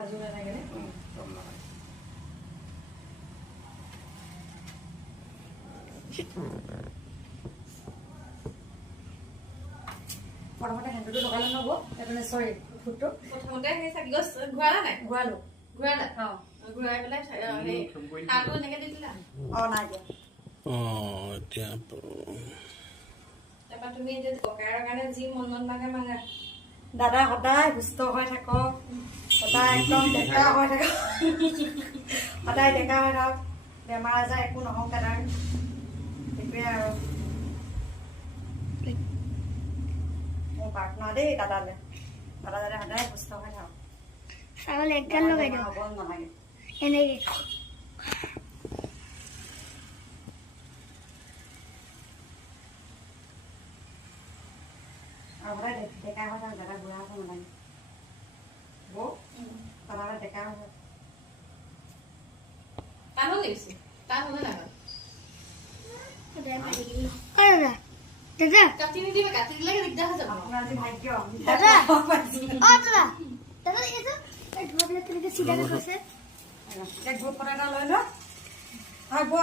Ayuda a la que প্ৰথমতে হেণ্ডটো লগালে নহ'ব তাৰমানে চৰি ফুটটো প্ৰথমতে সেই চাকি গছ ঘূৰালা নাই ঘূৰালো ঘূৰালা অঁ ঘূৰাই পেলাই সেই তাতো এনেকে দি দিলা অঁ নাই দিয়া এতিয়া তাৰপৰা তুমি এতিয়া ককাৰৰ কাৰণে যি মন মাগে মাগা দাদা সদায় সুস্থ হৈ থাকক সদায় একদম ডেকা হৈ থাকক সদায় ডেকা হৈ থাকক বেমাৰ আজাৰ একো নহওক দাদাৰ সেইটোৱে আৰু মোৰ প্ৰাৰ্থনা দেই দাদালৈ দাদা যাতে সদায় সুস্থ হৈ থাকক চাউল একগাল লগাই দিওঁ হ'ব নালাগে এনেকে আৰু সদায় ডেকা হৈ থাকক দাদা বুঢ়া হ'ব নালাগে বৌ দাদা ডেকা হৈ থাকক টান হ'ল লাগিছে টান হ'লে নাগা দাদা দাদা কাটি নিদিবা কাটি দিলে দিগদাৰ হৈ যাব আপোনাৰ আজি ভাগ্য দাদা দাদা দাদা এইটো এই ধোৱাবিলাক কেনেকে চিধাকে থৈছে এক গ্ৰুপ ফটো এটা লৈ লোৱা হয় বৌ